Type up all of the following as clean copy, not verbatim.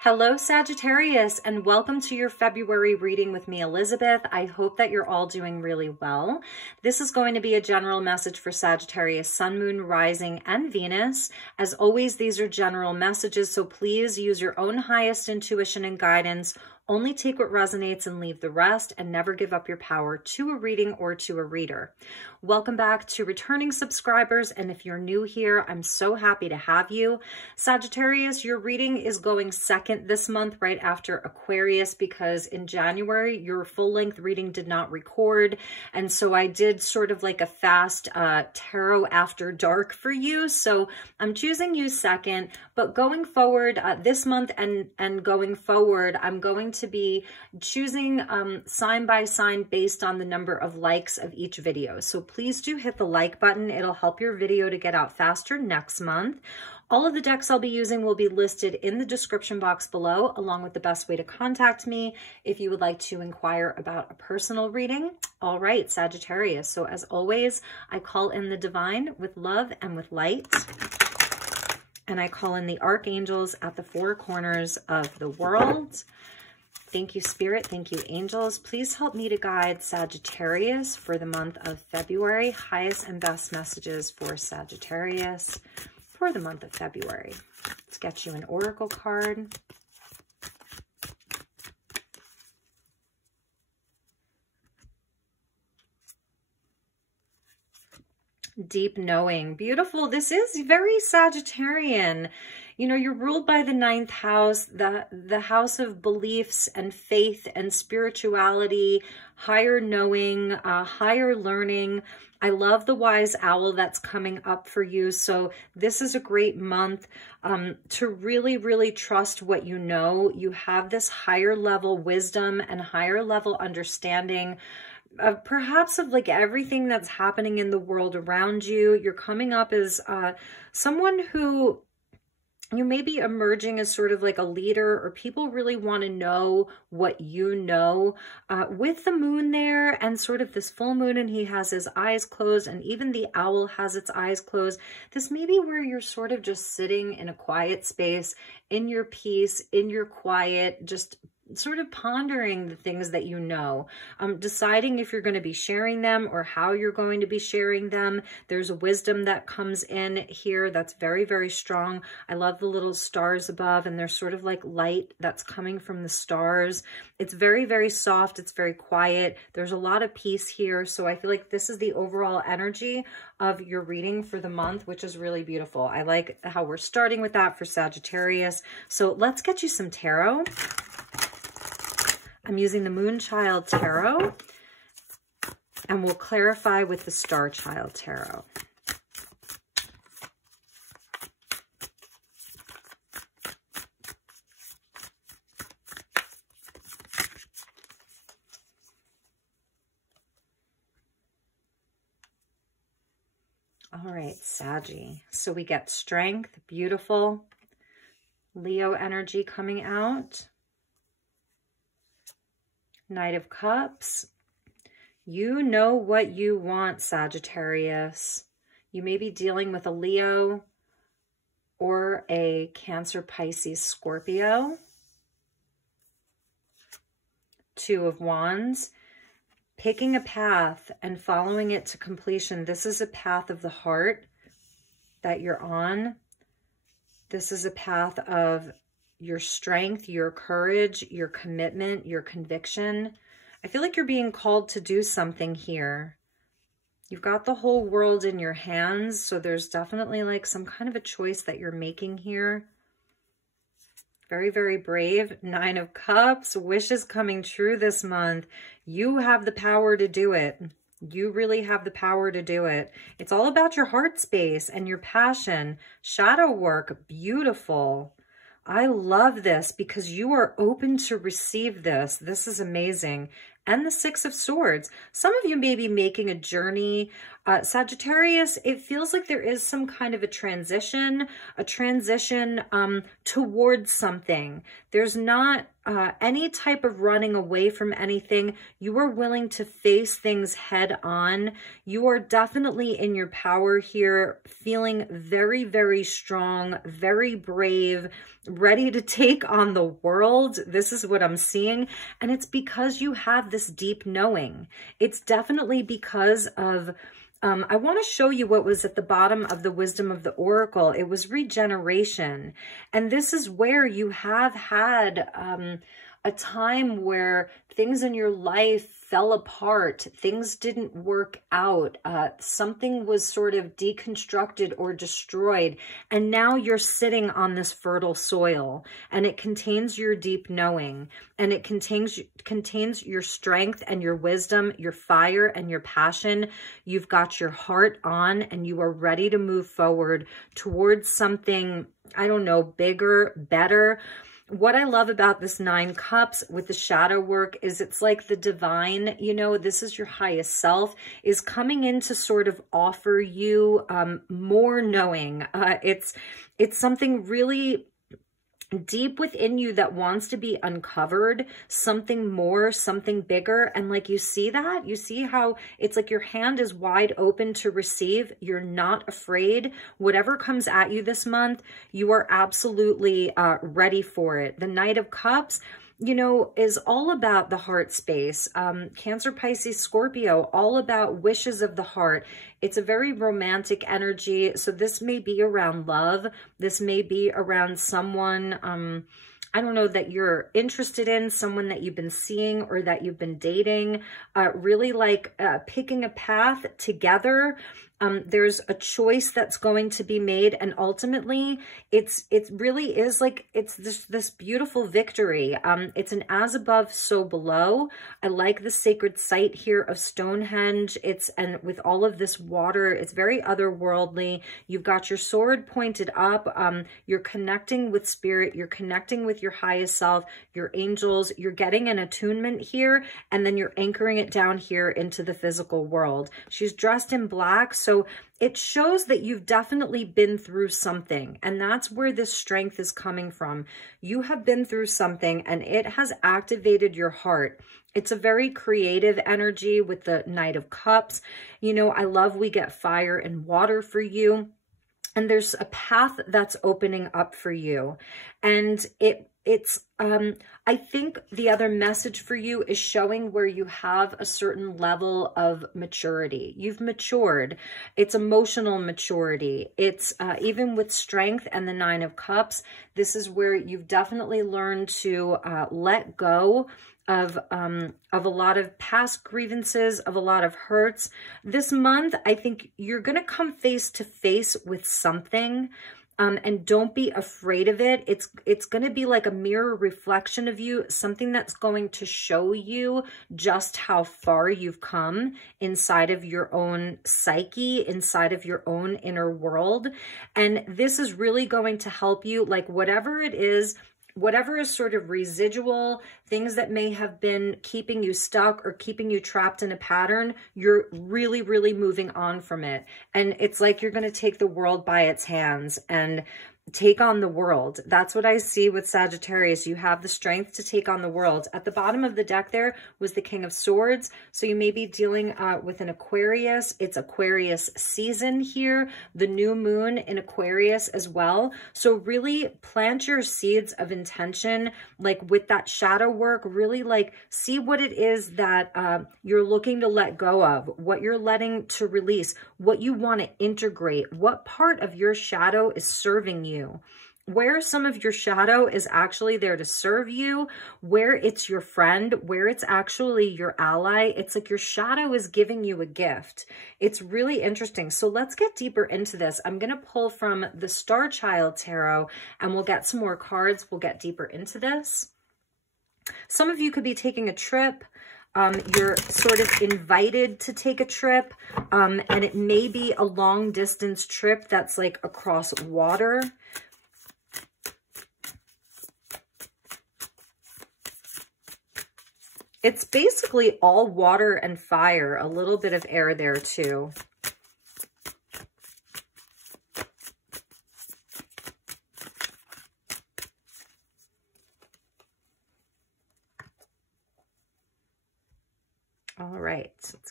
Hello, Sagittarius, and welcome to your February reading with me, Elizabeth. I hope that you're all doing really well. This is going to be a general message for Sagittarius, Sun, Moon, Rising, and Venus. As always, these are general messages, so please use your own highest intuition and guidance. Only take what resonates and leave the rest, and never give up your power to a reading or to a reader. Welcome back to returning subscribers, and if you're new here, I'm so happy to have you. Sagittarius, your reading is going second this month, right after Aquarius, because in January, your full-length reading did not record, and so I did sort of like a fast tarot after dark for you, so I'm choosing you second, but going forward, this month and going forward, I'm going to be choosing sign by sign based on the number of likes of each video. So please do hit the like button. It'll help your video to get out faster next month. All of the decks I'll be using will be listed in the description box below, along with the best way to contact me if you would like to inquire about a personal reading. All right, Sagittarius. So as always, I call in the divine with love and with light. And I call in the archangels at the four corners of the world. Thank you, Spirit. Thank you, angels. Please help me to guide Sagittarius for the month of February. Highest and best messages for Sagittarius for the month of February. Let's get you an oracle card. Deep knowing. Beautiful. This is very Sagittarian. You know, you're ruled by the ninth house, the house of beliefs and faith and spirituality, higher knowing, higher learning. I love the wise owl that's coming up for you. So this is a great month to really, really trust what you know. You have this higher level wisdom and higher level understanding perhaps of like everything that's happening in the world around you. You're coming up as someone who you may be emerging as sort of like a leader, or people really want to know what you know. With the moon there and sort of this full moon, and he has his eyes closed, and even the owl has its eyes closed. This may be where you're sort of just sitting in a quiet space, in your peace, in your quiet, just sort of pondering the things that you know, deciding if you're going to be sharing them or how you're going to be sharing them. There's a wisdom that comes in here that's very, very strong. I love the little stars above, and there's sort of like light that's coming from the stars. It's very, very soft. It's very quiet. There's a lot of peace here. So I feel like this is the overall energy of your reading for the month, which is really beautiful. I like how we're starting with that for Sagittarius. So let's get you some tarot. I'm using the Moonchild Tarot, and we'll clarify with the StarChild Tarot. All right, Saggy. So we get strength, beautiful. Leo energy coming out. Knight of Cups. You know what you want, Sagittarius. You may be dealing with a Leo or a Cancer, Pisces, Scorpio. Two of Wands. Picking a path and following it to completion. This is a path of the heart that you're on. This is a path of your strength, your courage, your commitment, your conviction. I feel like you're being called to do something here. You've got the whole world in your hands, so there's definitely like some kind of a choice that you're making here. Very, very brave. Nine of Cups. Wishes coming true this month. You have the power to do it. You really have the power to do it. It's all about your heart space and your passion. Shadow work. Beautiful. I love this because you are open to receive this. This is amazing. And the Six of Swords. Some of you may be making a journey. Sagittarius, it feels like there is some kind of a transition towards something. There's not any type of running away from anything. You are willing to face things head on. You are definitely in your power here, feeling very, very strong, very brave, ready to take on the world. This is what I'm seeing. And it's because you have this deep knowing. It's definitely because of I want to show you what was at the bottom of the Wisdom of the Oracle. It was regeneration. And this is where you have had a time where things in your life fell apart. Things didn't work out. Something was sort of deconstructed or destroyed. And now you're sitting on this fertile soil, and it contains your deep knowing, and it contains your strength and your wisdom, your fire and your passion. You've got your heart on, and you are ready to move forward towards something, I don't know, bigger, better. What I love about this 9 cups with the shadow work is it's like the divine, you know, this is your highest self, is coming in to sort of offer you more knowing. It's something really deep within you that wants to be uncovered, something more, something bigger. And like, you see that? You see how it's like your hand is wide open to receive. You're not afraid. Whatever comes at you this month, you are absolutely ready for it. The Knight of Cups, you know, is all about the heart space. Cancer, Pisces, Scorpio, all about wishes of the heart. It's a very romantic energy. So this may be around love. This may be around someone, I don't know, that you're interested in, someone that you've been seeing or that you've been dating, really like picking a path together. There's a choice that's going to be made, and ultimately it really is like, it's this beautiful victory. It's an as above, so below. I like the sacred site here of Stonehenge. And with all of this water, it's very otherworldly. You've got your sword pointed up. You're connecting with spirit. You're connecting with your highest self, your angels. You're getting an attunement here, and then you're anchoring it down here into the physical world. She's dressed in black, so it shows that you've definitely been through something, and that's where this strength is coming from. You have been through something, and it has activated your heart. It's a very creative energy with the Knight of Cups. You know, I love we get fire and water for you, and there's a path that's opening up for you. And I think the other message for you is showing where you have a certain level of maturity. You've matured. It's emotional maturity. It's even with strength and the 9 of Cups, this is where you've definitely learned to let go of a lot of past grievances, of a lot of hurts. This month, I think you're going to come face to face with something. And don't be afraid of it. It's going to be like a mirror reflection of you, something that's going to show you just how far you've come inside of your own psyche, inside of your own inner world. And this is really going to help you, like whatever it is, whatever is sort of residual, things that may have been keeping you stuck or keeping you trapped in a pattern, you're really, really moving on from it. And it's like you're going to take the world by its hands and take on the world. That's what I see with Sagittarius. You have the strength to take on the world. At the bottom of the deck there was the King of Swords. So you may be dealing with an Aquarius. It's Aquarius season here. The new moon in Aquarius as well. So really plant your seeds of intention, like with that shadow work, really like see what it is that you're looking to let go of, what you're letting to release, what you want to integrate, what part of your shadow is serving you. Where some of your shadow is actually there to serve you, where it's your friend, where it's actually your ally. It's like your shadow is giving you a gift. It's really interesting. So let's get deeper into this. I'm going to pull from the StarChild Tarot, and we'll get some more cards. We'll get deeper into this. Some of you could be taking a trip. You're sort of invited to take a trip, and it may be a long distance trip that's like across water. It's basically all water and fire, a little bit of air there too.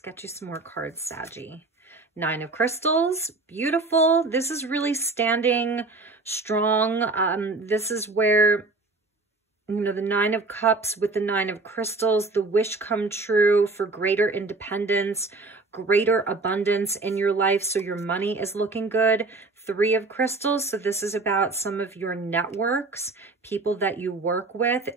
get you some more cards, Saggy. Nine of Crystals, beautiful. This is really standing strong. This is where, you know, the Nine of Cups with the Nine of Crystals, the wish come true for greater independence, greater abundance in your life. So your money is looking good. Three of Crystals. So this is about some of your networks, people that you work with.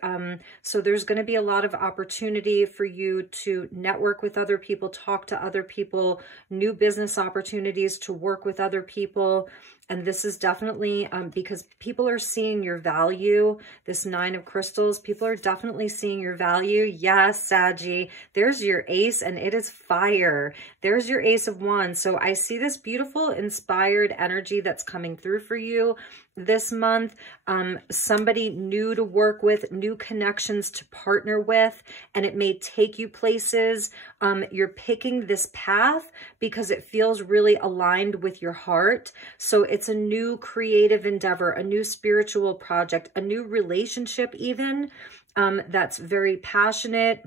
So there's going to be a lot of opportunity for you to network with other people, talk to other people, new business opportunities to work with other people. And this is definitely because people are seeing your value. This Nine of Crystals, people are definitely seeing your value. Yes, Saggy, there's your ace and it is fire. There's your Ace of Wands. So I see this beautiful inspired energy that's coming through for you this month. Somebody new to work with, new connections to partner with, and it may take you places. You're picking this path because it feels really aligned with your heart. So it's a new creative endeavor, a new spiritual project, a new relationship even, that's very passionate.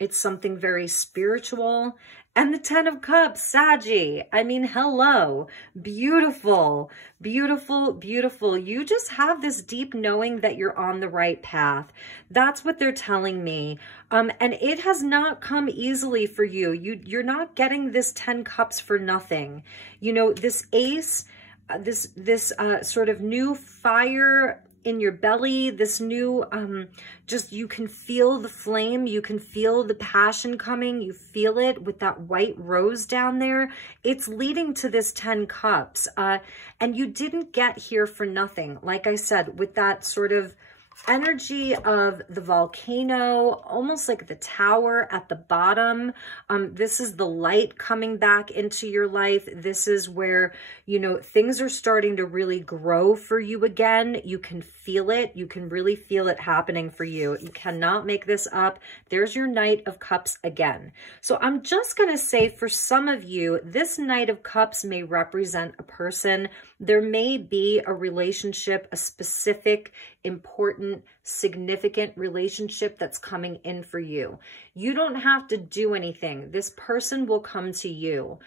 It's something very spiritual. And the Ten of Cups, Saggy. I mean, hello. Beautiful, beautiful, beautiful. You just have this deep knowing that you're on the right path. That's what they're telling me. And it has not come easily for you. You're not getting this 10 Cups for nothing. You know, this ace, this sort of new fire in your belly, this new, just, you can feel the flame, you can feel the passion coming, you feel it with that white rose down there. It's leading to this 10 Cups. And you didn't get here for nothing. Like I said, with that sort of energy of the volcano, almost like the tower at the bottom. This is the light coming back into your life. This is where, you know, things are starting to really grow for you again. You can feel it. You can really feel it happening for you. You cannot make this up. There's your Knight of Cups again. So I'm just going to say for some of you, this Knight of Cups may represent a person. There may be a relationship, a specific, important, significant relationship that's coming in for you. You don't have to do anything. This person will come to you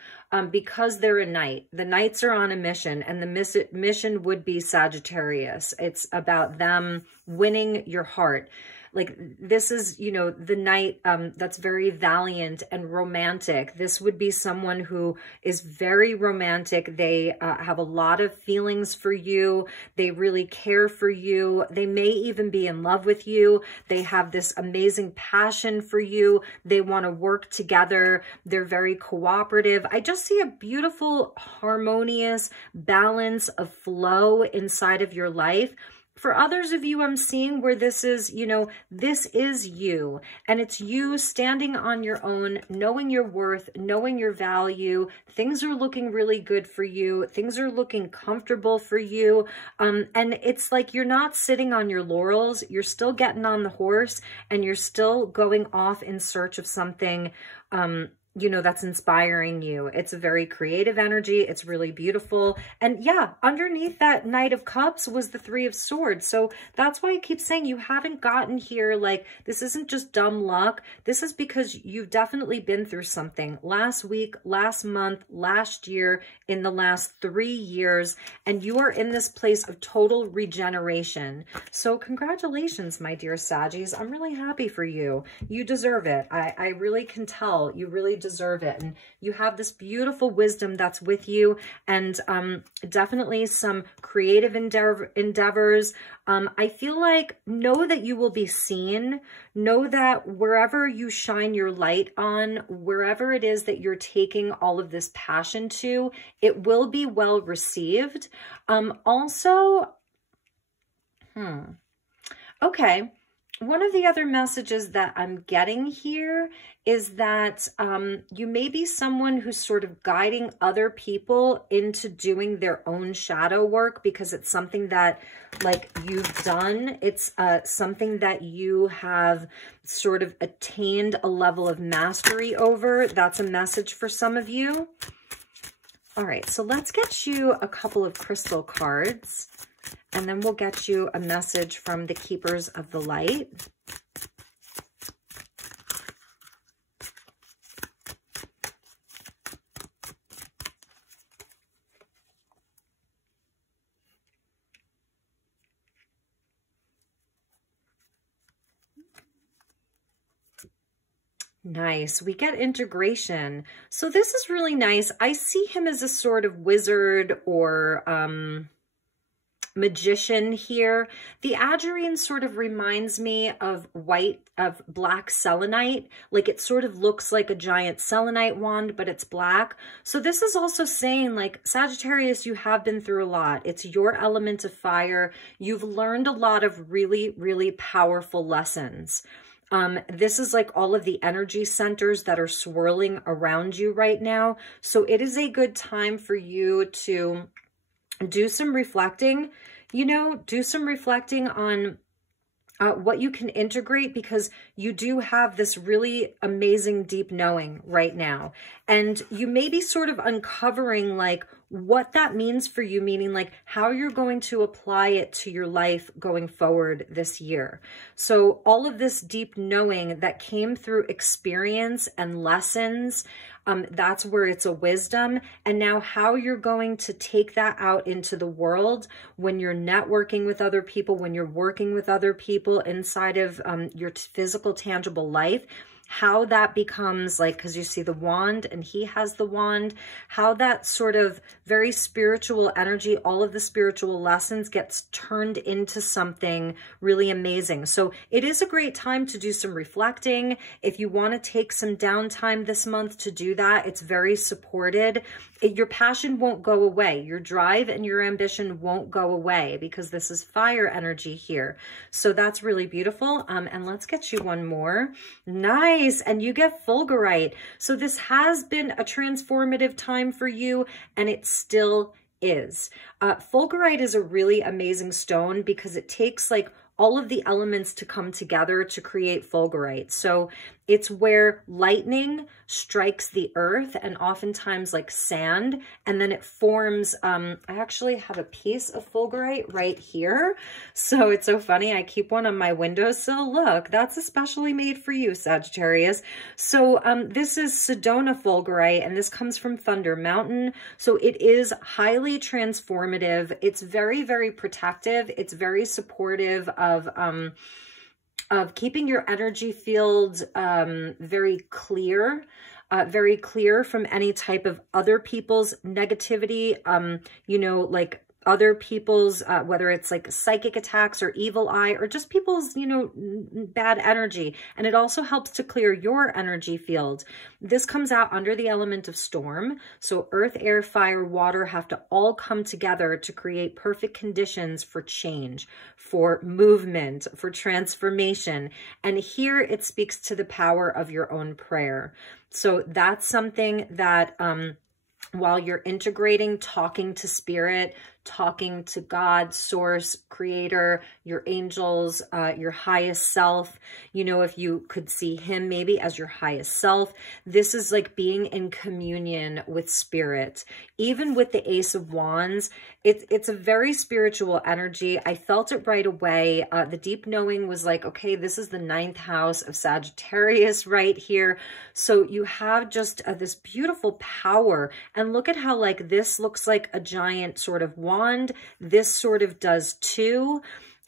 because they're a knight. The knights are on a mission, and the mission would be Sagittarius. It's about them winning your heart. Like, this is, you know, the knight that's very valiant and romantic. This would be someone who is very romantic. They have a lot of feelings for you. They really care for you. They may even be in love with you. They have this amazing passion for you. They want to work together. They're very cooperative. I just see a beautiful, harmonious balance of flow inside of your life. For others of you, I'm seeing where this is, you know, this is you, and it's you standing on your own, knowing your worth, knowing your value. Things are looking really good for you. Things are looking comfortable for you. And it's like you're not sitting on your laurels. You're still getting on the horse, and you're still going off in search of something, you know, that's inspiring you. It's a very creative energy. It's really beautiful. And yeah, underneath that Knight of Cups was the Three of Swords. So that's why I keep saying you haven't gotten here. Like, this isn't just dumb luck. This is because you've definitely been through something last week, last month, last year, in the last 3 years, and you are in this place of total regeneration. So congratulations, my dear Saggies. I'm really happy for you. You deserve it. I really can tell you really deserve it, and you have this beautiful wisdom that's with you, and definitely some creative endeavors. I feel like, know that you will be seen. Know that wherever you shine your light on, wherever it is that you're taking all of this passion to, it will be well received. Also, okay. One of the other messages that I'm getting here is that you may be someone who's sort of guiding other people into doing their own shadow work, because it's something that, like, you've done. It's something that you have sort of attained a level of mastery over. That's a message for some of you. All right, so let's get you a couple of crystal cards, and then we'll get you a message from the Keepers of the Light. Nice. We get integration. So this is really nice. I see him as a sort of wizard or magician here. The agerine sort of reminds me of black selenite. Like it sort of looks like a giant selenite wand, but it's black. So this is also saying like, Sagittarius, you have been through a lot. It's your element of fire. You've learned a lot of really, really powerful lessons. This is like all of the energy centers that are swirling around you right now. So it is a good time for you to do some reflecting, you know, do some reflecting on what you can integrate, because you do have this really amazing deep knowing right now. And you may be sort of uncovering like what that means for you, meaning like how you're going to apply it to your life going forward this year. So all of this deep knowing that came through experience and lessons, that's where it's a wisdom. And now how you're going to take that out into the world when you're networking with other people, when you're working with other people inside of your physical, tangible life, how that becomes like, because you see the wand and he has the wand, how that sort of very spiritual energy, all of the spiritual lessons gets turned into something really amazing. So it is a great time to do some reflecting. If you want to take some downtime this month to do that, it's very supported. Your passion won't go away. Your drive and your ambition won't go away, because this is fire energy here. So that's really beautiful. And let's get you one more. Nice. And you get fulgurite. So this has been a transformative time for you, and it still is. Fulgurite is a really amazing stone because it takes like all of the elements to come together to create fulgurite. So it's where lightning strikes the earth and oftentimes like sand, and then it forms, I actually have a piece of fulgurite right here. So it's so funny. I keep one on my windowsill. Look, that's especially made for you, Sagittarius. So this is Sedona fulgurite, and this comes from Thunder Mountain. So it is highly transformative. It's very, very protective. It's very supportive of keeping your energy field very clear from any type of other people's negativity, you know, like other people's, whether it's like psychic attacks or evil eye or just people's, you know, bad energy. And it also helps to clear your energy field. This comes out under the element of storm. So earth, air, fire, water have to all come together to create perfect conditions for change, for movement, for transformation. And here it speaks to the power of your own prayer. So that's something that, while you're integrating, talking to spirit, talking to God, source, creator, your angels, your highest self, you know, if you could see him maybe as your highest self, this is like being in communion with spirit. Even with the Ace of Wands, it's a very spiritual energy. I felt it right away. The deep knowing was like, okay, this is the 9th house of Sagittarius right here. So you have just this beautiful power. And look at how like this looks like a giant sort of wand. This sort of does too.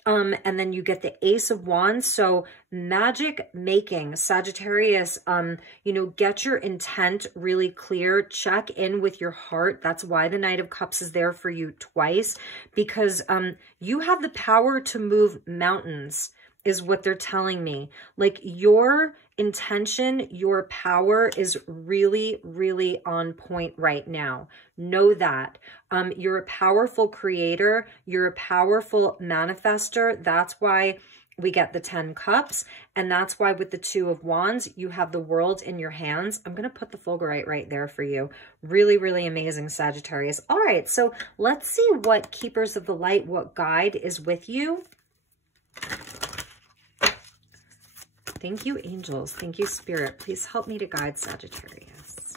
And then you get the Ace of Wands. So magic making, Sagittarius, you know, get your intent really clear. Check in with your heart. That's why the Knight of Cups is there for you twice, because you have the power to move mountains, is what they're telling me. Like your intention, your power is really, really on point right now. Know that. You're a powerful creator. You're a powerful manifester. That's why we get the 10 cups. And that's why with the 2 of Wands, you have the world in your hands. I'm going to put the fulgurite right there for you. Really, really amazing, Sagittarius. All right, so let's see what Keepers of the Light, what guide is with you. Thank you, angels. Thank you, spirit. Please help me to guide Sagittarius.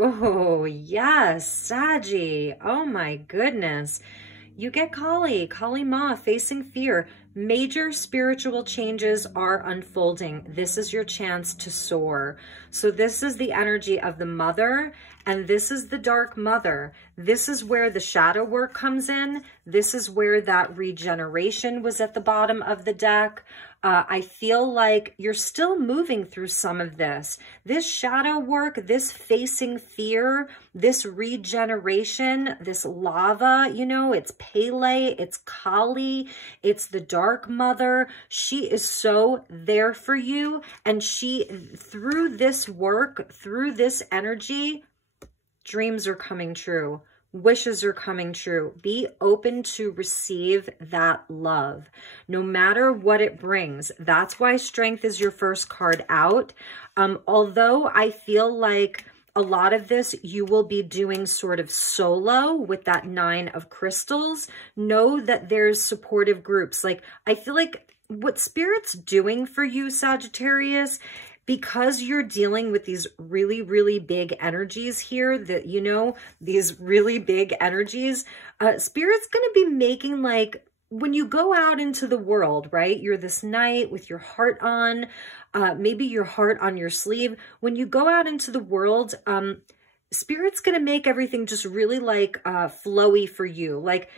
Oh, yes, Saggy. Oh, my goodness. You get Kali, Kali Ma, facing fear. Major spiritual changes are unfolding. This is your chance to soar. So this is the energy of the mother, and this is the dark mother. This is where the shadow work comes in. This is where that regeneration was at the bottom of the deck. I feel like you're still moving through some of this. This shadow work, this facing fear, this regeneration, this lava, you know, it's Pele, it's Kali, it's the dark mother. She is so there for you. And she, through this work, through this energy, dreams are coming true. Wishes are coming true. Be open to receive that love, no matter what it brings. That's why strength is your first card out. Although I feel like a lot of this you will be doing sort of solo with that 9 of crystals, know that there's supportive groups. Like, I feel like what Spirit's doing for you, Sagittarius, because you're dealing with these really, really big energies here, that, you know, these really big energies, Spirit's going to be making, like, when you go out into the world, right? You're this knight with your heart on, maybe your heart on your sleeve. When you go out into the world, Spirit's going to make everything just really like flowy for you. Like,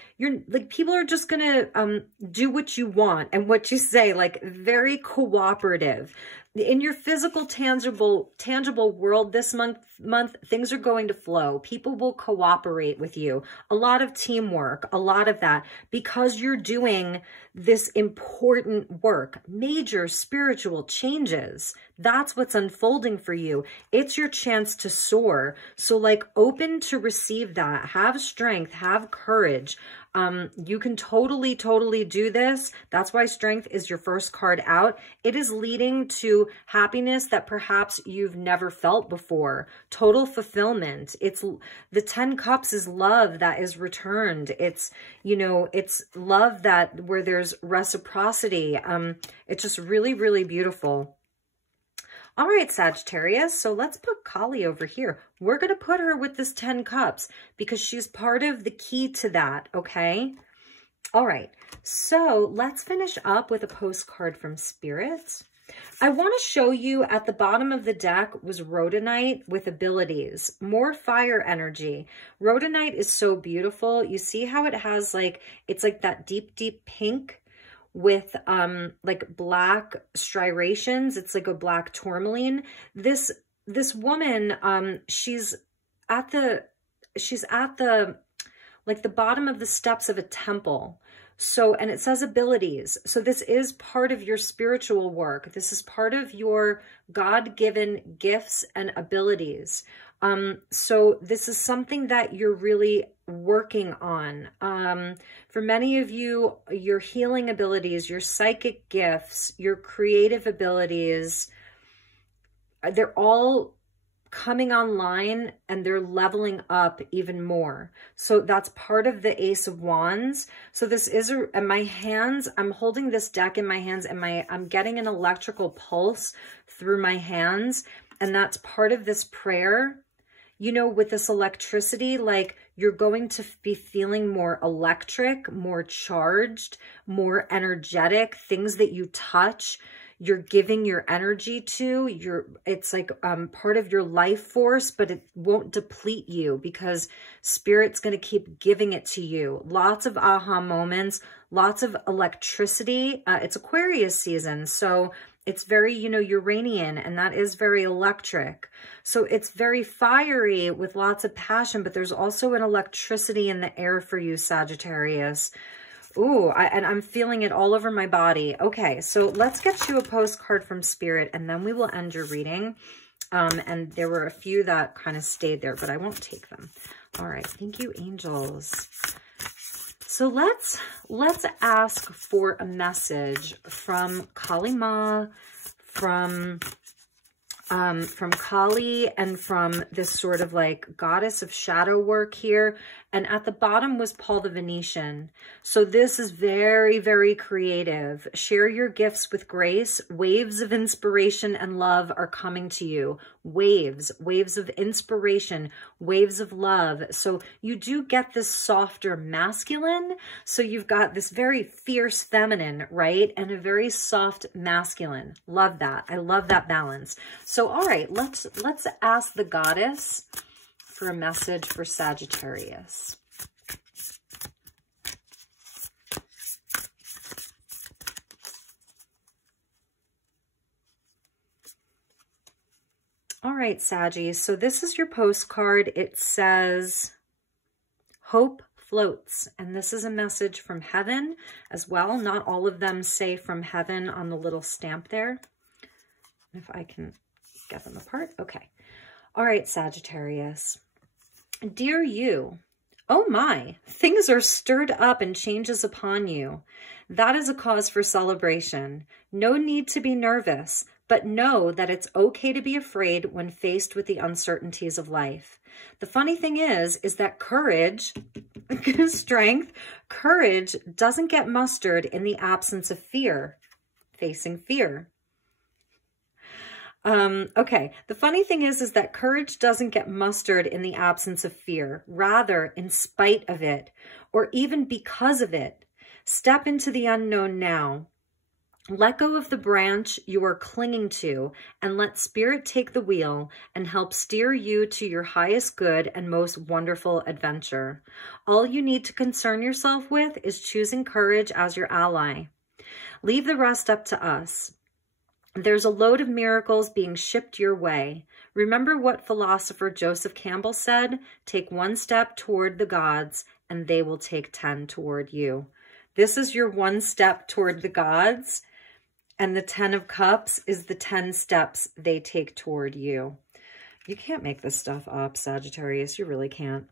people are just going to do what you want and what you say, like very cooperative. In your physical, tangible world this month, things are going to flow. People will cooperate with you. A lot of teamwork, a lot of that, because you're doing this important work, major spiritual changes. That's what's unfolding for you. It's your chance to soar. So, like, open to receive that. Have strength, have courage. You can totally do this. That's why strength is your first card out. It is leading to happiness that perhaps you've never felt before. Total fulfillment. It's the 10 cups is love that is returned. It's, you know, it's love that where there's reciprocity. It's just really, really beautiful. All right, Sagittarius, so let's put Kali over here. We're going to put her with this 10 cups because she's part of the key to that, okay? All right, so let's finish up with a postcard from Spirit. I want to show you at the bottom of the deck was Rhodonite with abilities, more fire energy. Rhodonite is so beautiful. You see how it has, like, it's like that deep, deep pink with like black striations. It's like a black tourmaline. This woman, she's at the like the bottom of the steps of a temple. So, and it says abilities. So this is part of your spiritual work. This is part of your God-given gifts and abilities. So this is something that you're really working on. For many of you, your healing abilities, your psychic gifts, your creative abilities, they're all coming online and they're leveling up even more. So that's part of the Ace of Wands. So this is, in my hands, I'm holding this deck in my hands and I'm getting an electrical pulse through my hands. And that's part of this prayer. You know, with this electricity, like, you're going to be feeling more electric, more charged, more energetic, things that you touch, you're giving your energy to, it's like part of your life force, but it won't deplete you because Spirit's going to keep giving it to you. Lots of aha moments, lots of electricity. It's Aquarius season, so it's very, you know, Uranian, and that is very electric. So it's very fiery with lots of passion, but there's also an electricity in the air for you, Sagittarius. Ooh, and I'm feeling it all over my body. Okay, so let's get you a postcard from Spirit, and then we will end your reading. And there were a few that kind of stayed there, but I won't take them. All right, thank you, angels. So let's ask for a message from Kali Ma, from Kali, and from this sort of like goddess of shadow work here. And at the bottom was Paul the Venetian. So this is very, very creative. Share your gifts with grace. Waves of inspiration and love are coming to you. Waves of inspiration, waves of love. So you do get this softer masculine. So you've got this very fierce feminine, right? And a very soft masculine. Love that. I love that balance. So, all right, let's ask the goddess for a message for Sagittarius. All right, Saggy. So this is your postcard. It says, hope floats. And this is a message from heaven as well. Not all of them say from heaven on the little stamp there. If I can get them apart. Okay. All right, Sagittarius. Dear you, oh my, things are stirred up and changes upon you. That is a cause for celebration. No need to be nervous, but know that it's okay to be afraid when faced with the uncertainties of life. The funny thing is that courage, strength, courage doesn't get mustered in the absence of fear, facing fear. Okay. The funny thing is that courage doesn't get mustered in the absence of fear, rather in spite of it, or even because of it. Step into the unknown now. Let go of the branch you are clinging to and let spirit take the wheel and help steer you to your highest good and most wonderful adventure. All you need to concern yourself with is choosing courage as your ally. Leave the rest up to us. There's a load of miracles being shipped your way. Remember what philosopher Joseph Campbell said? Take one step toward the gods and they will take 10 toward you. This is your one step toward the gods, and the 10 of Cups is the 10 steps they take toward you. You can't make this stuff up, Sagittarius. You really can't.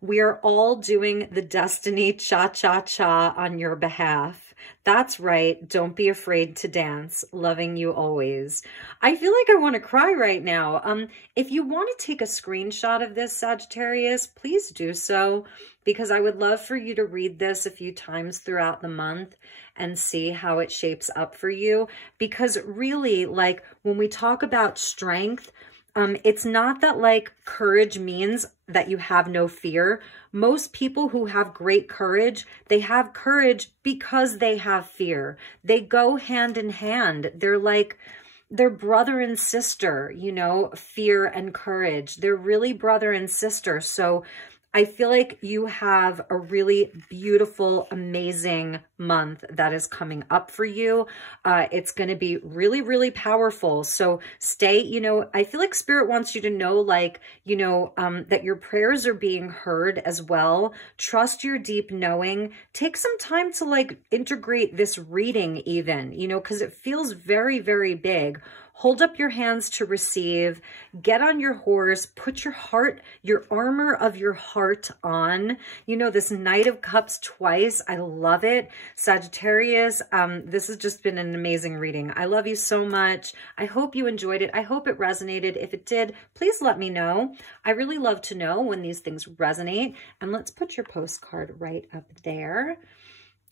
We are all doing the destiny cha-cha-cha on your behalf. That's right. Don't be afraid to dance. Loving you always. I feel like I want to cry right now. If you want to take a screenshot of this, Sagittarius, please do so, because I would love for you to read this a few times throughout the month and see how it shapes up for you. Because really, like, when we talk about strength, it's not that like courage means that you have no fear. Most people who have great courage, they have courage because they have fear. They go hand in hand. They're brother and sister, you know, fear and courage. They're really brother and sister. So I feel like you have a really beautiful, amazing month that is coming up for you. It's going to be really, really powerful. So stay, you know, I feel like Spirit wants you to know, like, you know, that your prayers are being heard as well. Trust your deep knowing. Take some time to like integrate this reading even, you know, because it feels very, very big. Hold up your hands to receive, get on your horse, put your heart, your armor of your heart on. You know, this Knight of Cups twice. I love it. Sagittarius, this has just been an amazing reading. I love you so much. I hope you enjoyed it. I hope it resonated. If it did, please let me know. I really love to know when these things resonate. And let's put your postcard right up there.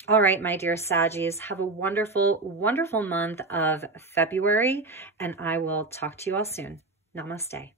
All right, my dear Saggies, have a wonderful, wonderful month of February, and I will talk to you all soon. Namaste.